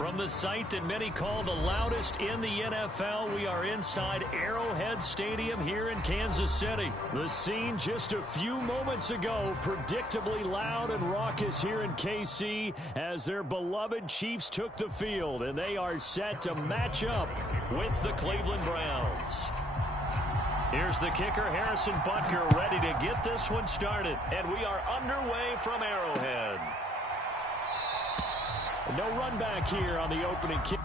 From the site that many call the loudest in the NFL, we are inside Arrowhead Stadium here in Kansas City. The scene just a few moments ago, predictably loud and raucous here in KC as their beloved Chiefs took the field, and they are set to match up with the Cleveland Browns. Here's the kicker, Harrison Butker, ready to get this one started, and we are underway from Arrowhead. No run back here on the opening kick.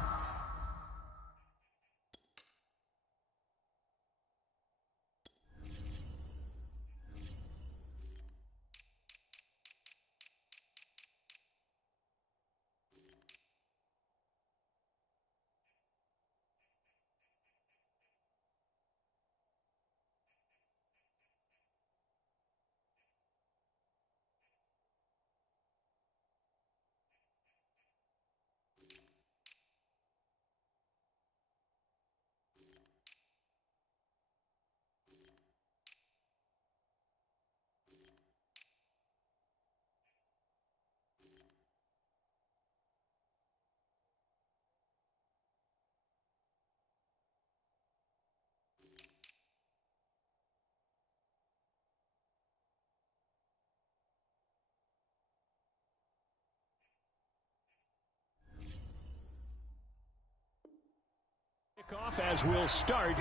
Off as we'll start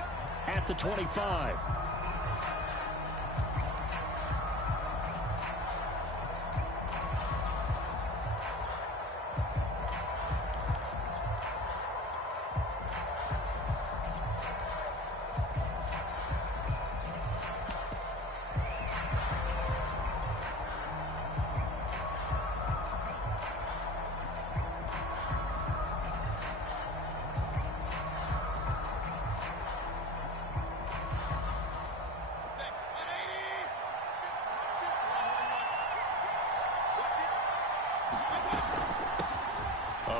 at the 25.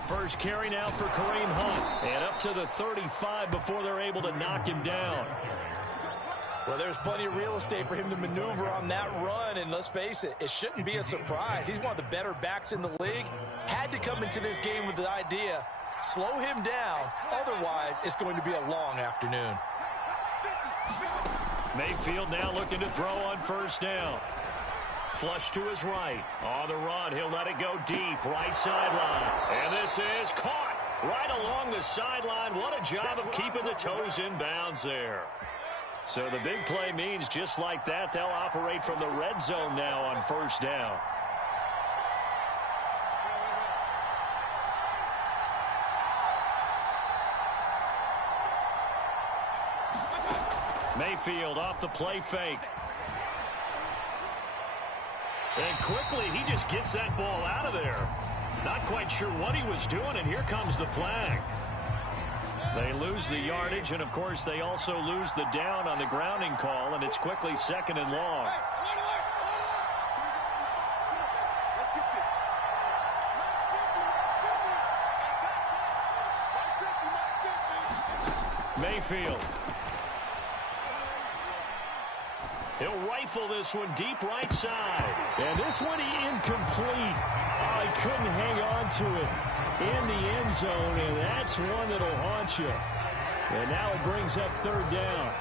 First carry now for Kareem Hunt, and up to the 35 before they're able to knock him down. Well, there's plenty of real estate for him to maneuver on that run, and let's face it, it shouldn't be a surprise. He's one of the better backs in the league. Had to come into this game with the idea, slow him down, otherwise it's going to be a long afternoon. Mayfield now looking to throw on first down. Flush to his right. On the run, he'll let it go deep, right sideline. And this is caught right along the sideline. What a job of keeping the toes in bounds there. So the big play means just like that, they'll operate from the red zone now on first down. Mayfield off the play fake. And quickly, he just gets that ball out of there. Not quite sure what he was doing, and here comes the flag. They lose the yardage, and of course, they also lose the down on the grounding call, and it's quickly second and long. Mayfield. He'll rifle this one deep right side. And this one incomplete. Oh, he couldn't hang on to it in the end zone, and that's one that'll haunt you. And now it brings up third down.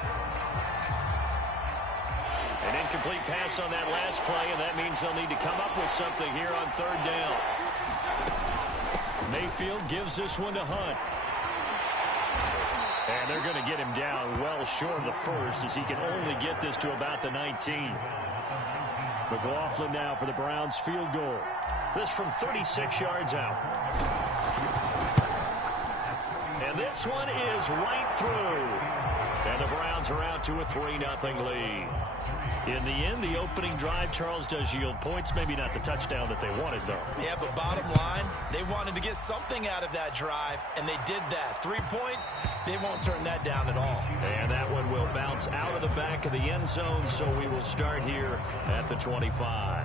An incomplete pass on that last play, and that means they'll need to come up with something here on third down. Mayfield gives this one to Hunt. And they're going to get him down well short of the first as he can only get this to about the 19. McLaughlin now for the Browns field goal. This from 36 yards out. And this one is right through. And the Browns are out to a 3-0 lead. In the end, the opening drive, Charles, does yield points. Maybe not the touchdown that they wanted, though. Yeah, but bottom line, they wanted to get something out of that drive, and they did that. 3 points, they won't turn that down at all. And that one will bounce out of the back of the end zone, so we will start here at the 25.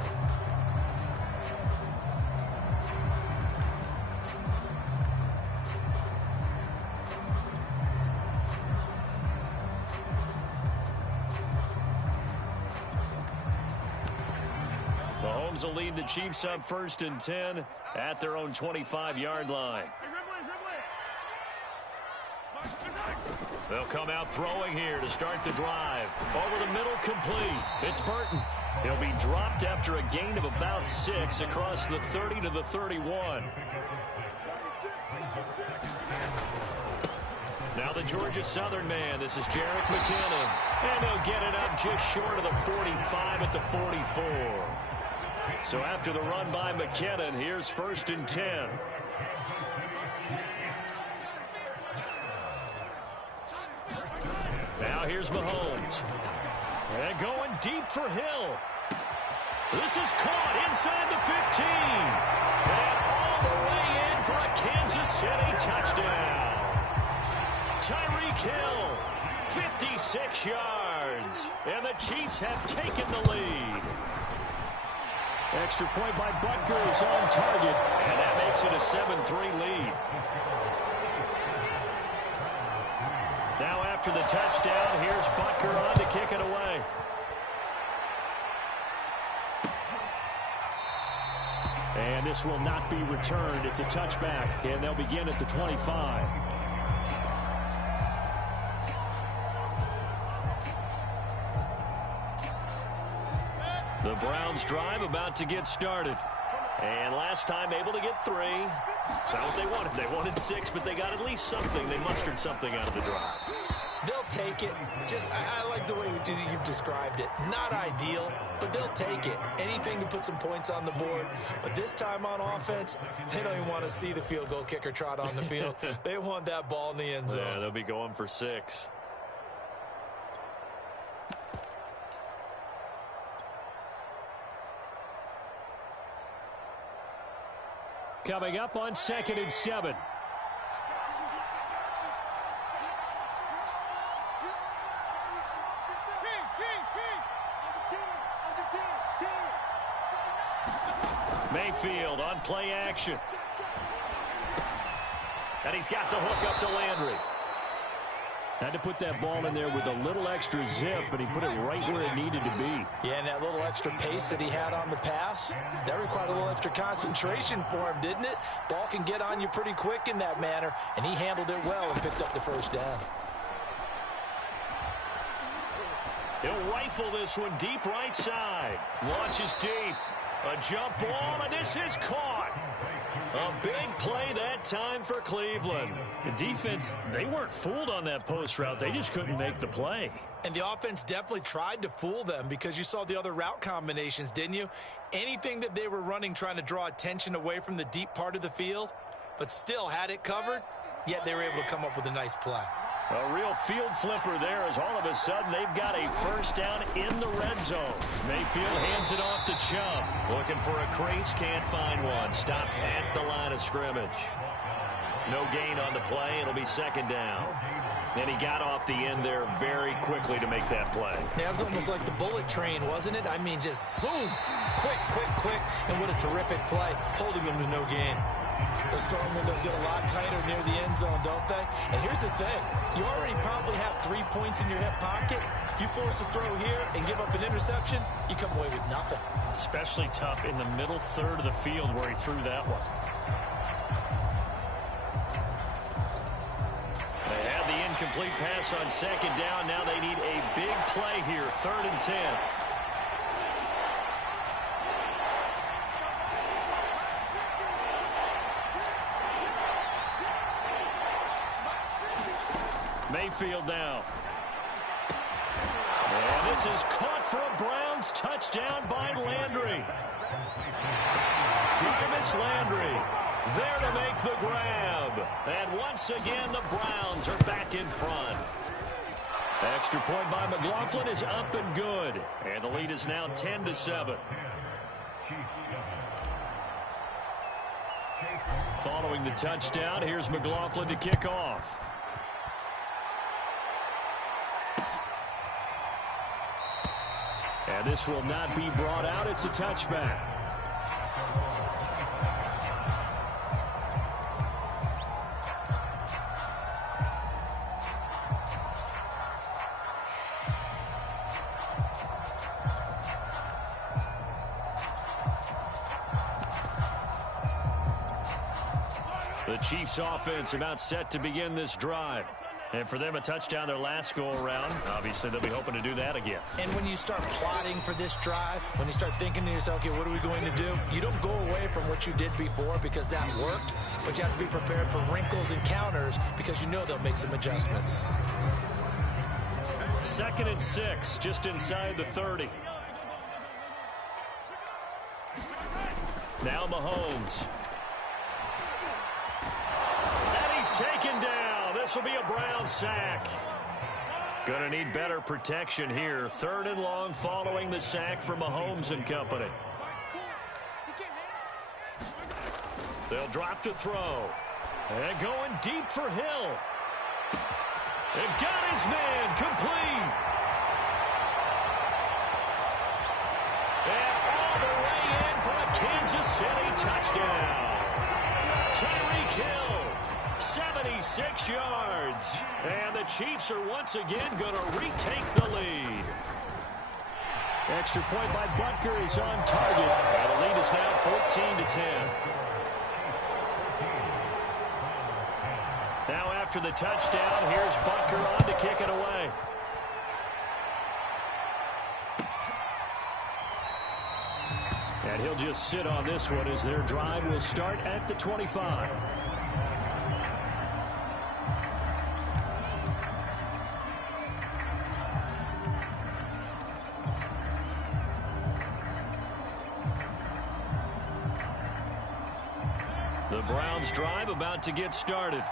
Mahomes will lead the Chiefs up 1st and 10 at their own 25-yard line. They'll come out throwing here to start the drive. Over the middle, complete. It's Burton. He'll be dropped after a gain of about 6 across the 30 to the 31. Now the Georgia Southern man. This is Jerick McKinnon. And he'll get it up just short of the 45 at the 44. So after the run by McKinnon, here's 1st and 10. Now here's Mahomes. And going deep for Hill. This is caught inside the 15. And all the way in for a Kansas City touchdown. Tyreek Hill, 56 yards. And the Chiefs have taken the lead. Extra point by Butker is on target. And that makes it a 7-3 lead. Now after the touchdown, here's Butker on to kick it away. And this will not be returned. It's a touchback, and they'll begin at the 25. The Browns drive about to get started. And last time able to get 3. It's not what they wanted. They wanted 6, but they got at least something. They mustered something out of the drive. They'll take it. I like the way you've described it. Not ideal, but they'll take it. Anything to put some points on the board. But this time on offense, they don't even want to see the field goal kicker trot on the field. They want that ball in the end zone. Yeah, they'll be going for 6. Coming up on 2nd and 7. Mayfield on play action. And he's got the hook up to Landry. Had to put that ball in there with a little extra zip, but he put it right where it needed to be. Yeah, and that little extra pace that he had on the pass, that required a little extra concentration for him, didn't it? Ball can get on you pretty quick in that manner, and he handled it well and picked up the 1st down. He'll rifle this one deep right side. Launches deep. A jump ball, and this is caught. A big play that time for Cleveland. The defense, they weren't fooled on that post route. They just couldn't make the play. And the offense definitely tried to fool them because you saw the other route combinations, didn't you? Anything that they were running trying to draw attention away from the deep part of the field, but still had it covered, yet they were able to come up with a nice play. A real field flipper there as all of a sudden they've got a 1st down in the red zone. Mayfield hands it off to Chubb. Looking for a crease, can't find one. Stopped at the line of scrimmage. No gain on the play. It'll be 2nd down. And he got off the end there very quickly to make that play. Yeah, it was almost like the bullet train, wasn't it? I mean, just zoom. Quick. And what a terrific play, holding them to no gain. Those throwing windows get a lot tighter near the end zone, don't they? And here's the thing. You already probably have 3 points in your hip pocket. You force a throw here and give up an interception, you come away with nothing. Especially tough in the middle 3rd of the field where he threw that one. They had the incomplete pass on 2nd down. Now they need a big play here, 3rd and 10. Mayfield now. And this is caught for a Browns touchdown by Landry. Jarvis Landry there to make the grab. And once again, the Browns are back in front. Extra point by McLaughlin is up and good. And the lead is now 10-7. Following the touchdown, here's McLaughlin to kick off. And this will not be brought out. It's a touchback. The Chiefs offense about set to begin this drive. And for them, a touchdown their last go-around. Obviously, they'll be hoping to do that again. And when you start plotting for this drive, when you start thinking to yourself, okay, what are we going to do? You don't go away from what you did before because that worked, but you have to be prepared for wrinkles and counters because you know they'll make some adjustments. 2nd and 6, just inside the 30. Now Mahomes. And he's taken down. This will be a Brown sack. Going to need better protection here. 3rd and long following the sack from Mahomes and company. They'll drop to throw. And going deep for Hill. And got his man complete. And all the way in for a Kansas City touchdown. Tyreek Hill, 76 yards. And the Chiefs are once again going to retake the lead. Extra point by Butker is on target. And the lead is now 14-10. Now after the touchdown, here's Butker on to kick it away. And he'll just sit on this one as their drive will start at the 25. The Browns drive about to get started.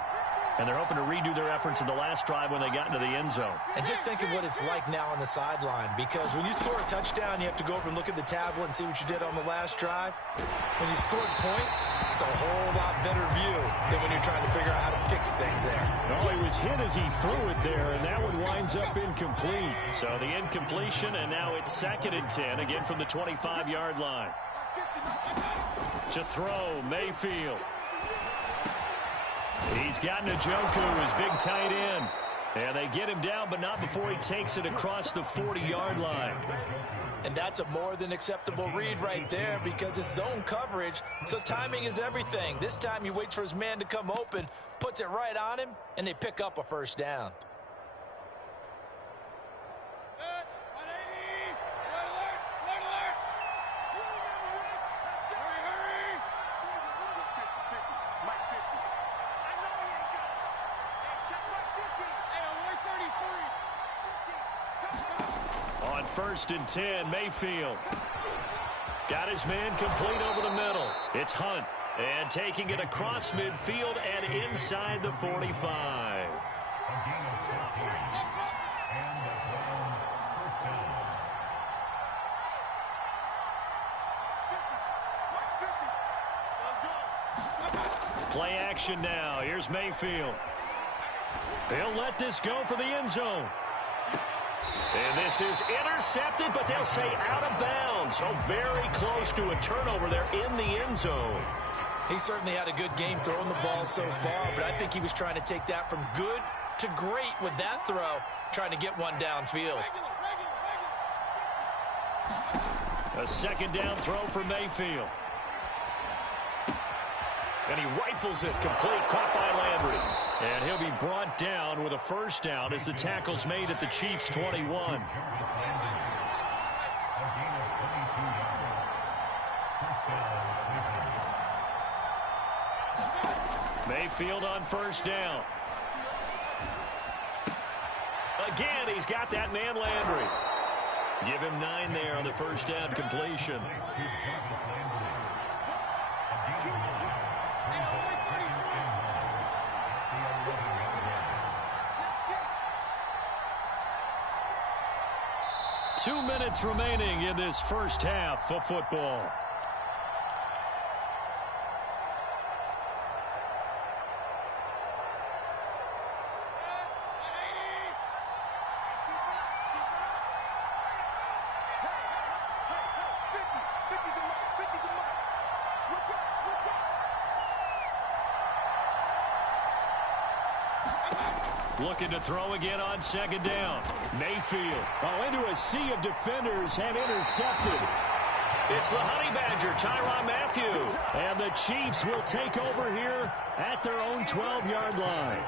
And they're hoping to redo their efforts in the last drive when they got into the end zone. And just think of what it's like now on the sideline, because when you score a touchdown, you have to go over and look at the tablet and see what you did on the last drive. When you scored points, it's a whole lot better view than when you're trying to figure out how to fix things there. Oh, he was hit as he threw it there, and that one winds up incomplete. So the incompletion, and now it's 2nd and 10, again from the 25-yard line. To throw, Mayfield. He's got Njoku, his big tight end. And they get him down, but not before he takes it across the 40-yard line. And that's a more than acceptable read right there because it's zone coverage, so timing is everything. This time he waits for his man to come open, puts it right on him, and they pick up a first down. On 1st and 10, Mayfield. Got his man complete over the middle. It's Hunt. And taking it across midfield and inside the 45. Play action now. Here's Mayfield. They'll let this go for the end zone. And this is intercepted, but they'll say out of bounds. So very close to a turnover there in the end zone. He certainly had a good game throwing the ball so far, but I think he was trying to take that from good to great with that throw, trying to get one downfield. A 2nd down throw for Mayfield. And he rifles it complete, caught by Landry. And he'll be brought down with a first down as the tackle's made at the Chiefs' 21. Mayfield on first down. Again, he's got that man Landry. Give him 9 there on the first down completion. Two minutes remaining in this first half of football. Looking to throw again on 2nd down. Mayfield. Oh, into a sea of defenders and intercepted. It's the Honey Badger, Tyrann Mathieu. And the Chiefs will take over here at their own 12-yard line.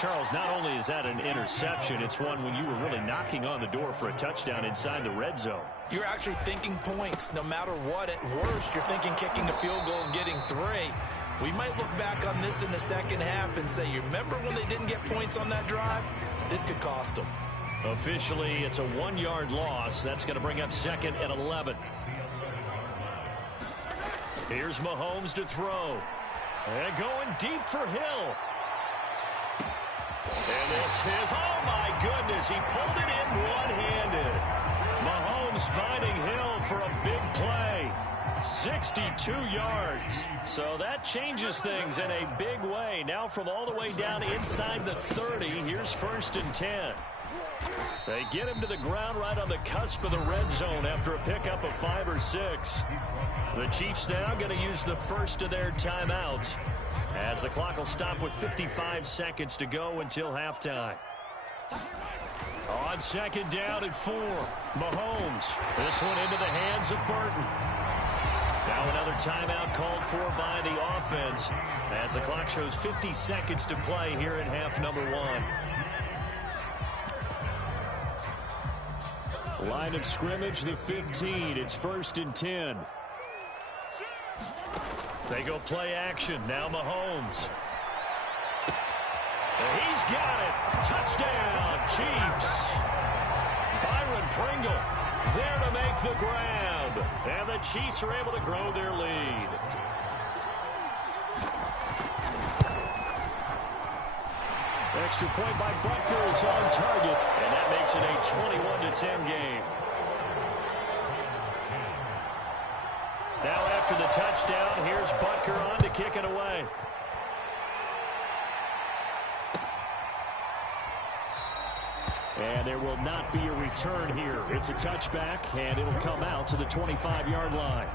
Charles, not only is that an interception, it's one when you were really knocking on the door for a touchdown inside the red zone. You're actually thinking points. No matter what, at worst, you're thinking kicking a field goal and getting 3. We might look back on this in the second half and say, you remember when they didn't get points on that drive? This could cost them. Officially, it's a 1-yard loss. That's going to bring up 2nd and 11. Here's Mahomes to throw. And going deep for Hill. And this is, oh my goodness, he pulled it in one-handed. Mahomes finding Hill for a big play. 62 yards. So that changes things in a big way. Now from all the way down inside the 30, here's 1st and 10. They get him to the ground right on the cusp of the red zone after a pickup of 5 or 6. The Chiefs now going to use the first of their timeouts, as the clock will stop with 55 seconds to go until halftime. On 2nd down and 4, Mahomes. This one into the hands of Burton. Now another timeout called for by the offense, as the clock shows 50 seconds to play here in half number 1. Line of scrimmage, the 15. It's 1st and 10. They go play action. Now Mahomes. And he's got it. Touchdown, Chiefs. Byron Pringle there to make the grab. And the Chiefs are able to grow their lead. Extra point by Butker is on target, and that makes it a 21-10 game. Now after the touchdown, here's Butker on to kick it away. And there will not be a return here. It's a touchback, and it'll come out to the 25-yard line.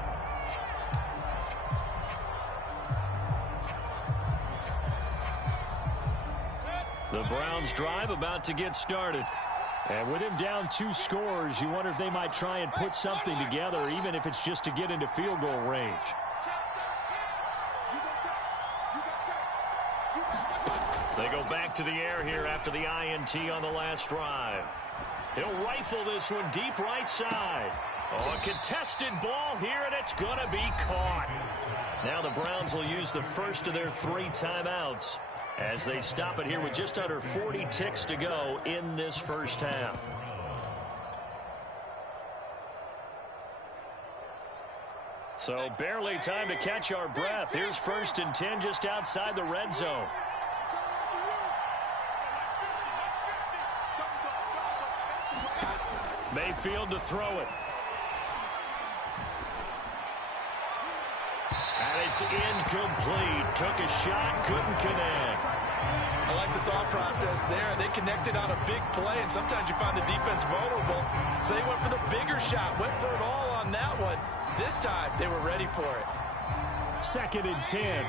The Browns drive about to get started. And with him down 2 scores, you wonder if they might try and put something together, even if it's just to get into field goal range. They go back to the air here after the INT on the last drive. He'll rifle this one deep right side. Oh, a contested ball here, and it's going to be caught. Now the Browns will use the first of their 3 timeouts, as they stop it here with just under 40 ticks to go in this first half. So barely time to catch our breath. Here's 1st and 10 just outside the red zone. Mayfield to throw it. And it's incomplete. Took a shot, couldn't connect. I like the thought process there. They connected on a big play, and sometimes you find the defense vulnerable. So they went for the bigger shot, went for it all on that one. This time, they were ready for it. 2nd and 10.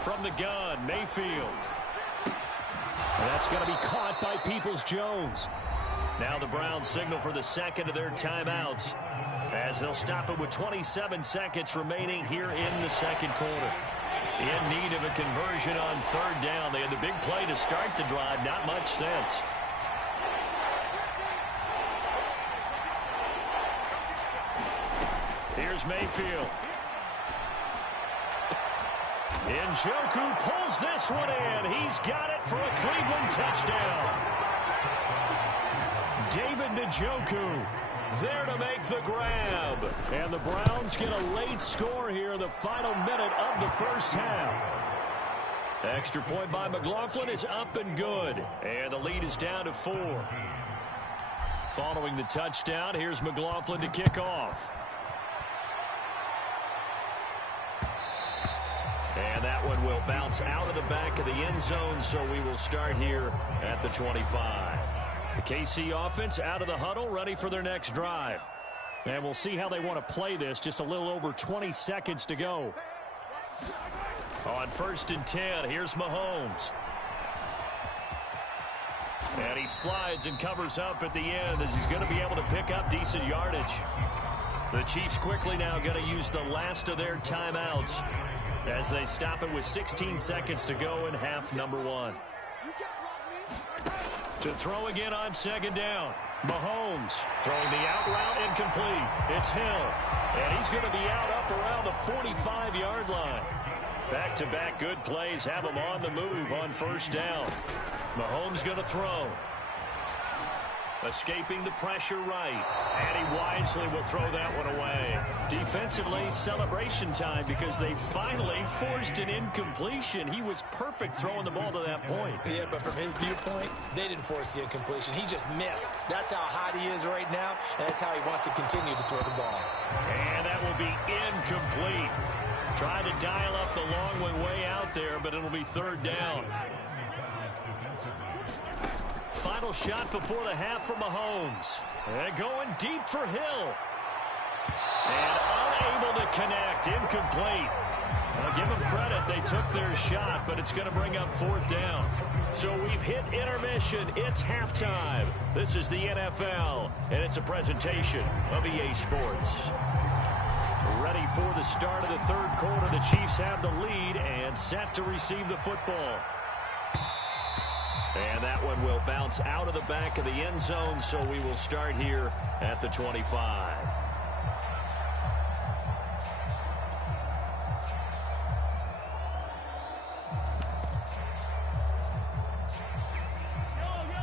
From the gun, Mayfield. That's going to be caught by Peoples-Jones. Now the Browns signal for the second of their timeouts, as they'll stop it with 27 seconds remaining here in the second quarter. In need of a conversion on 3rd down. They had the big play to start the drive. Not much sense. Here's Mayfield. Njoku pulls this one in. He's got it for a Cleveland touchdown. David Njoku there to make the grab. And the Browns get a late score here in the final minute of the first half. Extra point by McLaughlin is up and good. And the lead is down to 4. Following the touchdown, here's McLaughlin to kick off. And that one will bounce out of the back of the end zone, so we will start here at the 25. The KC offense out of the huddle, ready for their next drive. And we'll see how they want to play this. Just a little over 20 seconds to go. On 1st and 10, here's Mahomes. And he slides and covers up at the end as he's going to be able to pick up decent yardage. The Chiefs quickly now going to use the last of their timeouts as they stop it with 16 seconds to go in half number 1. To throw again on second down. Mahomes throwing the out route incomplete. It's Hill. And he's going to be up around the 45-yard line. Back-to-back good plays have him on the move on first down. Mahomes going to throw. Escaping the pressure right. And he wisely will throw that one away. Defensively, celebration time because they finally forced an incompletion. He was perfect throwing the ball to that point. Yeah, but from his viewpoint, they didn't force the incompletion. He just missed. That's how hot he is right now, and that's how he wants to continue to throw the ball. And that will be incomplete. Tried to dial up the long one way out there, but it'll be third down. Final shot before the half from Mahomes. And going deep for Hill. And unable to connect. Incomplete. I'll give them credit. They took their shot, but it's going to bring up fourth down. So we've hit intermission. It's halftime. This is the NFL, and it's a presentation of EA Sports. Ready for the start of the third quarter. The Chiefs have the lead and set to receive the football. And that one will bounce out of the back of the end zone, so we will start here at the 25.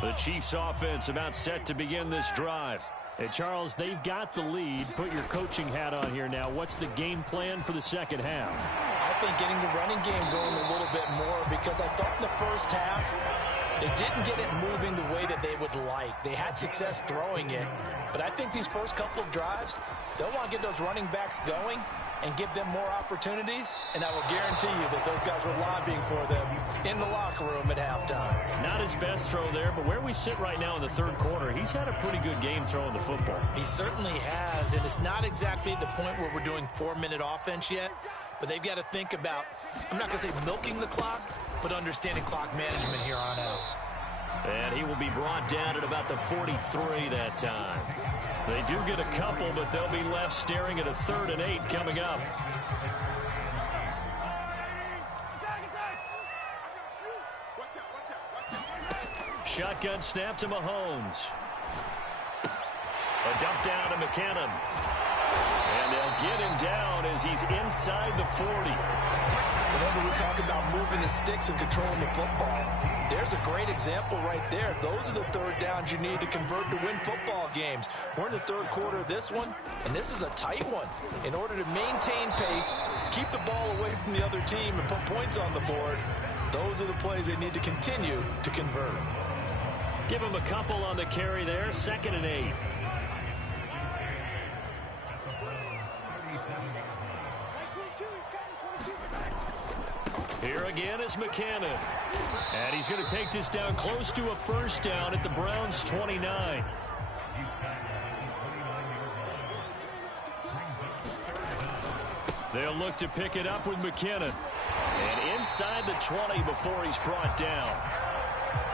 The Chiefs offense about set to begin this drive. Hey, Charles, they've got the lead. Put your coaching hat on here now. What's the game plan for the second half? I think getting the running game going a little bit more because I thought in the first half they didn't get it moving the way that they would like. They had success throwing it, but I think these first couple of drives, they'll want to get those running backs going and give them more opportunities, and I will guarantee you that those guys were lobbying for them in the locker room at halftime. Not his best throw there, but where we sit right now in the third quarter, he's had a pretty good game throwing the football. He certainly has, and it's not exactly at the point where we're doing 4-minute offense yet, but they've got to think about, I'm not going to say milking the clock, but understanding clock management here on out. And he will be brought down at about the 43 that time. They do get a couple, but they'll be left staring at a 3rd and 8 coming up. Shotgun snap to Mahomes. A dump down to McKinnon. And they'll get him down as he's inside the 40. Whenever we talk about moving the sticks and controlling the football, there's a great example right there. Those are the third downs you need to convert to win football games. We're in the third quarter of this one, and this is a tight one. In order to maintain pace, keep the ball away from the other team, and put points on the board, those are the plays they need to continue to convert. Give him a couple on the carry there, 2nd and 8. Here again is McKinnon. And he's going to take this down close to a first down at the Browns' 29. They'll look to pick it up with McKinnon. And inside the 20 before he's brought down.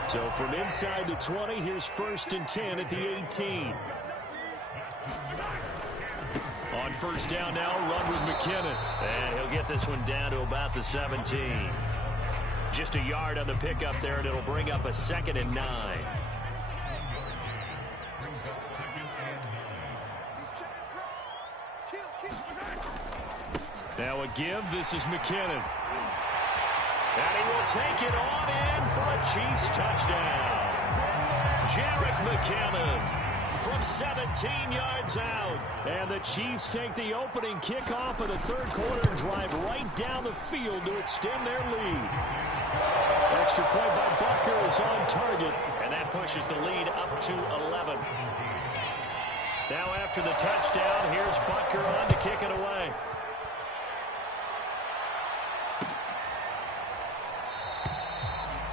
So from inside the 20, here's 1st and 10 at the 18. On first down now, run with McKinnon. And he'll get this one down to about the 17. Just a yard on the pickup there, and it'll bring up a 2nd and 9. Now a give. This is McKinnon. And he will take it on in for a Chiefs touchdown. Jerick McKinnon from 17 yards out. And the Chiefs take the opening kickoff of the third quarter and drive right down the field to extend their lead. Extra point by Butker is on target, and that pushes the lead up to 11. Now after the touchdown, here's Butker on to kick it away.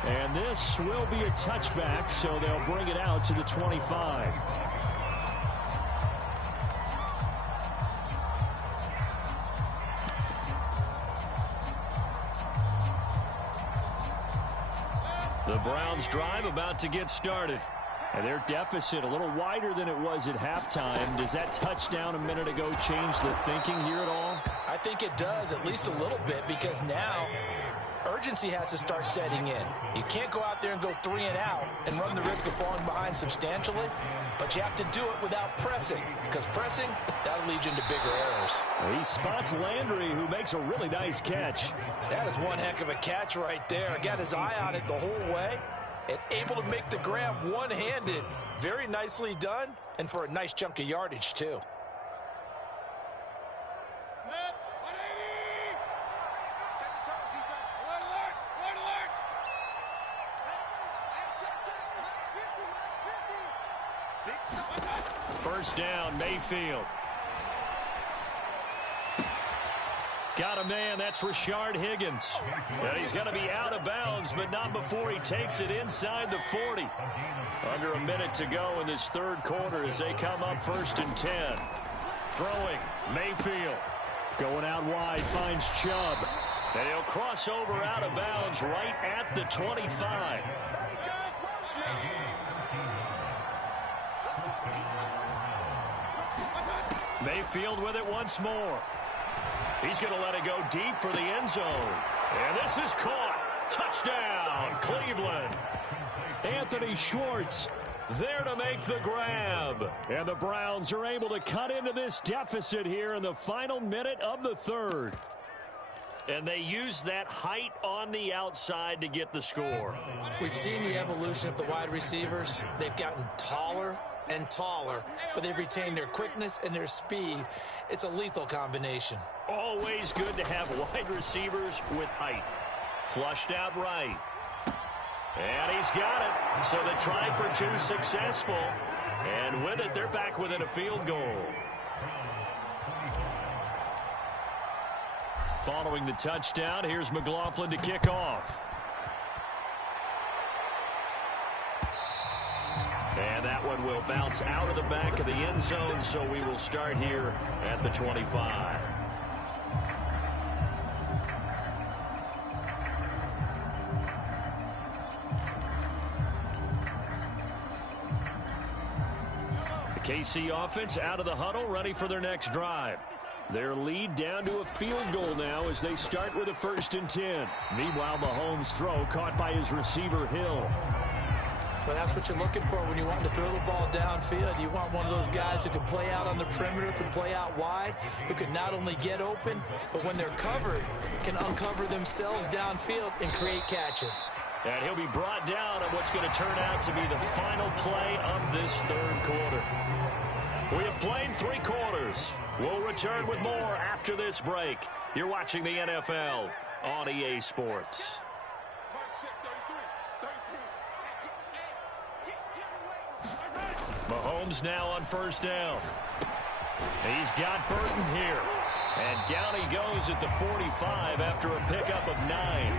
And this will be a touchback, so they'll bring it out to the 25. The Browns drive about to get started. And their deficit a little wider than it was at halftime. Does that touchdown a minute ago change the thinking here at all? I think it does, at least a little bit, because now urgency has to start setting in. You can't go out there and go 3 and out and run the risk of falling behind substantially, but you have to do it without pressing, because pressing, that'll lead you into bigger errors. He spots Landry, who makes a really nice catch. That is one heck of a catch right there. Got his eye on it the whole way and able to make the grab one-handed. Very nicely done, and for a nice chunk of yardage, too. First down, Mayfield. Got a man, that's Rashard Higgins. And he's going to be out of bounds, but not before he takes it inside the 40. Under a minute to go in this third quarter as they come up 1st and 10. Throwing, Mayfield. Going out wide, finds Chubb. And he'll cross over out of bounds right at the 25. Mayfield with it once more. He's going to let it go deep for the end zone. And this is caught. Touchdown, Cleveland. Anthony Schwartz there to make the grab. And the Browns are able to cut into this deficit here in the final minute of the third. And they use that height on the outside to get the score. We've seen the evolution of the wide receivers. They've gotten taller and taller, but they've retained their quickness and their speed. It's a lethal combination. Always good to have wide receivers with height. Flushed out right. And he's got it. So the try for 2 successful. And with it, they're back within a field goal. Following the touchdown, here's McLaughlin to kick off. And that one will bounce out of the back of the end zone, so we will start here at the 25. The KC offense out of the huddle, ready for their next drive. Their lead down to a field goal now as they start with a 1st and 10. Meanwhile, Mahomes' throw caught by his receiver, Hill. Well, that's what you're looking for when you want to throw the ball downfield. You want one of those guys who can play out on the perimeter, can play out wide, who can not only get open, but when they're covered, can uncover themselves downfield and create catches. And he'll be brought down on what's going to turn out to be the final play of this third quarter. We have played 3 quarters. We'll return with more after this break. You're watching the NFL on EA Sports. Mahomes now on 1st down. He's got Burton here. And down he goes at the 45 after a pickup of 9.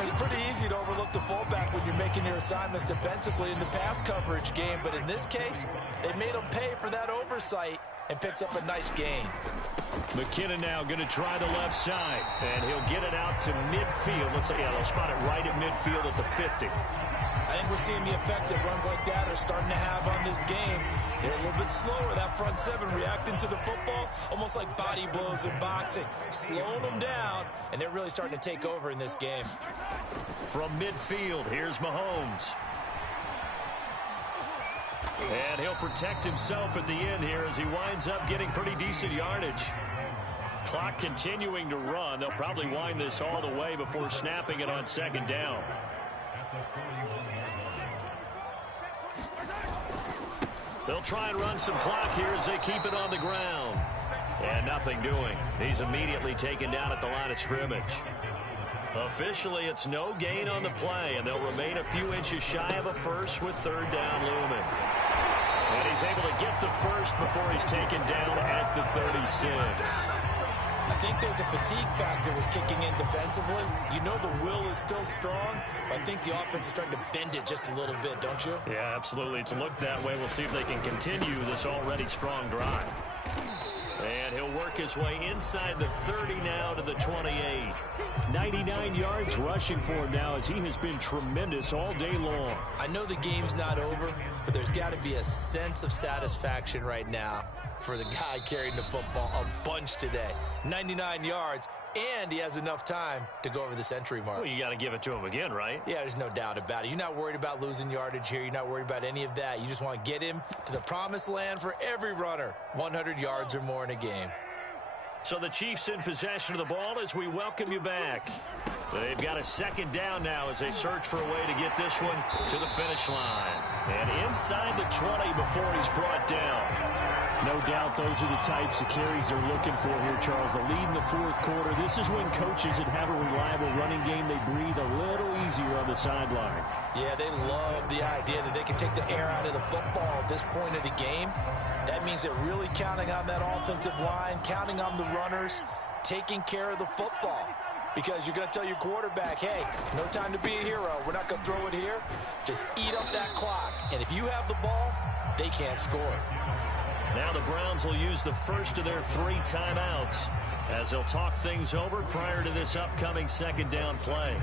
It's pretty easy to overlook the fullback when you're making your assignments defensively in the pass coverage game. But in this case, they made him pay for that oversight and picks up a nice gain. McKinnon now going to try the left side. And he'll get it out to midfield. Let's say, yeah, they'll spot it right at midfield at the 50. I think we're seeing the effect that runs like that are starting to have on this game. They're a little bit slower, that front 7 reacting to the football, almost like body blows in boxing, slowing them down, and they're really starting to take over in this game. From midfield, here's Mahomes. And he'll protect himself at the end here as he winds up getting pretty decent yardage. Clock continuing to run. They'll probably wind this all the way before snapping it on 2nd down. They'll try and run some clock here as they keep it on the ground. And nothing doing. He's immediately taken down at the line of scrimmage. Officially, it's no gain on the play, and they'll remain a few inches shy of a first with 3rd down looming. And he's able to get the first before he's taken down at the 36. I think there's a fatigue factor that's kicking in defensively. You know the will is still strong, but I think the offense is starting to bend it just a little bit, don't you? Yeah, absolutely. It's looked that way. We'll see if they can continue this already strong drive. And he'll work his way inside the 30 now to the 28. 99 yards rushing for him now as he has been tremendous all day long. I know the game's not over, but there's got to be a sense of satisfaction right now for the guy carrying the football a bunch today. 99 yards, and he has enough time to go over the century mark. Well, you got to give it to him again, right? Yeah, there's no doubt about it. You're not worried about losing yardage here. You're not worried about any of that. You just want to get him to the promised land for every runner. 100 yards or more in a game. So the Chiefs in possession of the ball as we welcome you back. They've got a second down now as they search for a way to get this one to the finish line. And inside the 20 before he's brought down. No doubt those are the types of carries they're looking for here, Charles. The lead in the fourth quarter. This is when coaches that have a reliable running game, they breathe a little easier on the sideline. Yeah, they love the idea that they can take the air out of the football at this point of the game. That means they're really counting on that offensive line, counting on the runners, taking care of the football. Because you're going to tell your quarterback, hey, no time to be a hero. We're not going to throw it here. Just eat up that clock. And if you have the ball, they can't score. Now the Browns will use the first of their 3 timeouts as they'll talk things over prior to this upcoming second down play.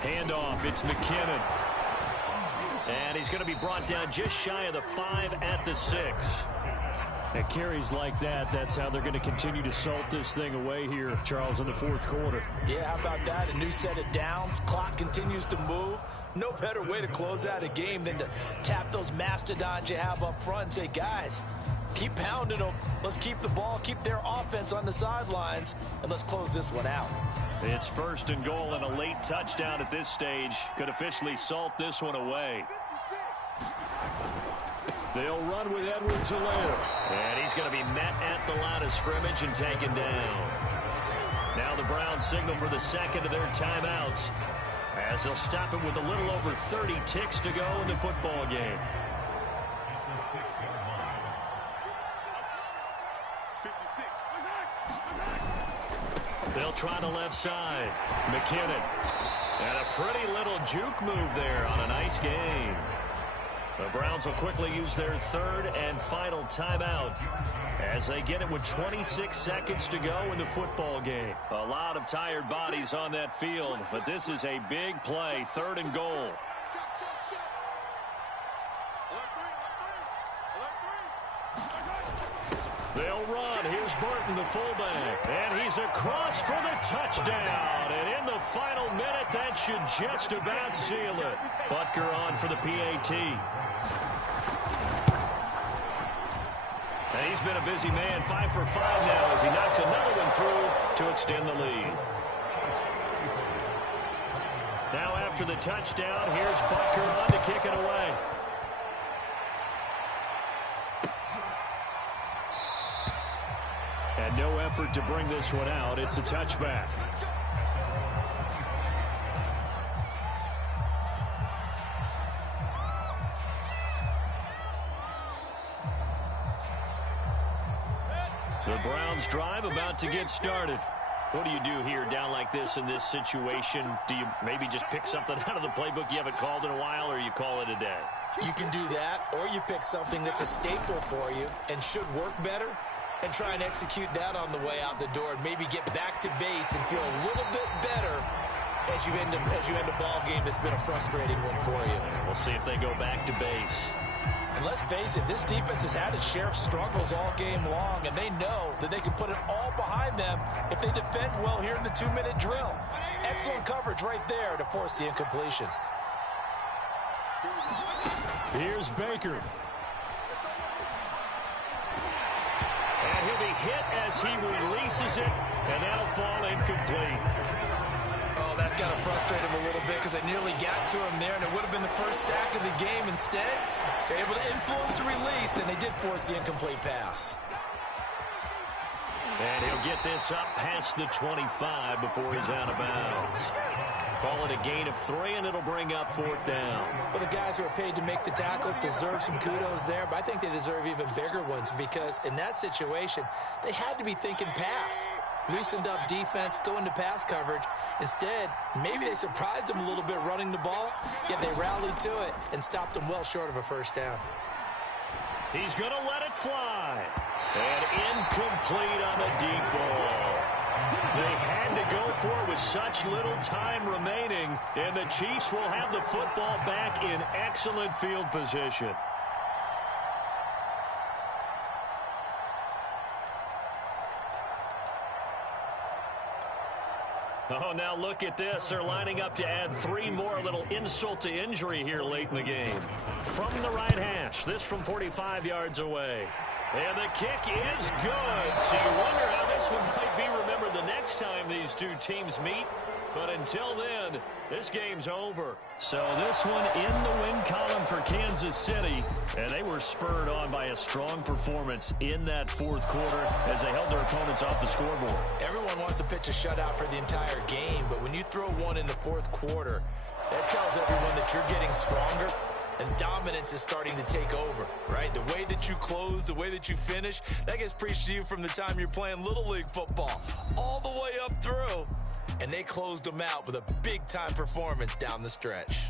Handoff, it's McKinnon. And he's going to be brought down just shy of the 5 at the 6. At carries like that, that's how they're going to continue to salt this thing away here, Charles, in the fourth quarter. Yeah, how about that? A new set of downs. Clock continues to move. No better way to close out a game than to tap those mastodons you have up front and say, guys, keep pounding them. Let's keep the ball, keep their offense on the sidelines, and let's close this one out. It's first and goal, and a late touchdown at this stage could officially salt this one away. They'll run with Edwards-Helaire. And he's going to be met at the line of scrimmage and taken down. Now the Browns signal for the second of their timeouts as they'll stop it with a little over 30 ticks to go in the football game. They'll try the left side. McKinnon. And a pretty little juke move there on a nice gain. The Browns will quickly use their third and final timeout as they get it with 26 seconds to go in the football game. A lot of tired bodies on that field, but this is a big play, third and goal. They'll run. Here's Burton, the fullback. And he's across for the touchdown. And in the final minute, that should just about seal it. Butker on for the PAT. And he's been a busy man, 5 for 5 now as he knocks another one through to extend the lead. Now after the touchdown, here's Butker on to kick it away. And no effort to bring this one out. It's a touchback. The Browns drive about to get started. What do you do here down like this in this situation? Do you maybe just pick something out of the playbook you haven't called in a while, or you call it a day? You can do that, or you pick something that's a staple for you and should work better and try and execute that on the way out the door and maybe get back to base and feel a little bit better as you end a ball game that's been a frustrating one for you. We'll see if they go back to base. And let's face it, this defense has had its share of struggles all game long, and they know that they can put it all behind them if they defend well here in the 2-minute drill. Excellent coverage right there to force the incompletion. Here's Baker. And he'll be hit as he releases it, and that'll fall incomplete. Oh, that's got to frustrate him a little bit because they nearly got to him there, and it would have been the first sack of the game. Instead, they're able to influence the release, and they did force the incomplete pass. And he'll get this up past the 25 before he's out of bounds. Call it a gain of 3, and it'll bring up 4th down. Well, the guys who are paid to make the tackles deserve some kudos there, but I think they deserve even bigger ones because in that situation, they had to be thinking pass. Loosened up defense, go into pass coverage. Instead, maybe they surprised them a little bit running the ball, yet they rallied to it and stopped them well short of a 1st down. He's going to let it fly. And incomplete on the deep ball. They had to go for it with such little time remaining, and the Chiefs will have the football back in excellent field position. Oh, now look at this. They're lining up to add 3 more, a little insult to injury here late in the game. From the right hash, this from 45 yards away. And the kick is good. So you wonder how this one might be remembered the next time these two teams meet. But until then, this game's over. So this one in the win column for Kansas City. And they were spurred on by a strong performance in that 4th quarter as they held their opponents off the scoreboard. Everyone wants to pitch a shutout for the entire game, but when you throw one in the 4th quarter, that tells everyone that you're getting stronger and dominance is starting to take over, right? The way that you close, the way that you finish, that gets preached to you from the time you're playing Little League football all the way up through. And they closed them out with a big-time performance down the stretch.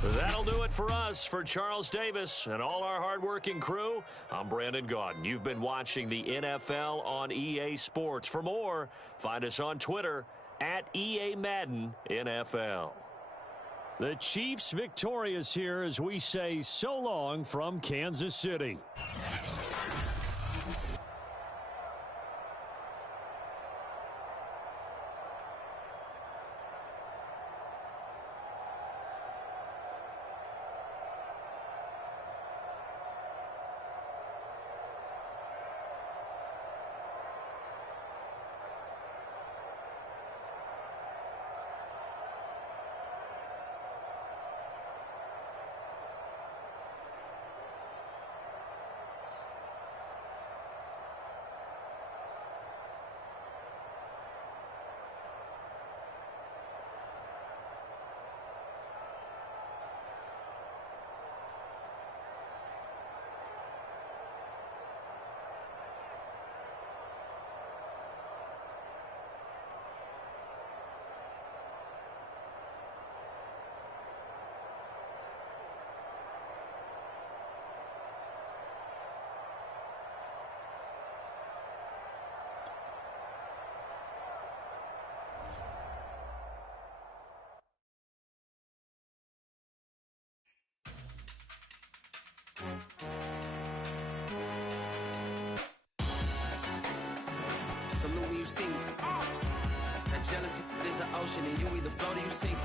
That'll do it for us. For Charles Davis and all our hardworking crew, I'm Brandon Gaudin. You've been watching the NFL on EA Sports. For more, find us on Twitter at EA Madden NFL. The Chiefs victorious here as we say so long from Kansas City. Salute when you see me. That jealousy is an ocean, and you either float or you sink.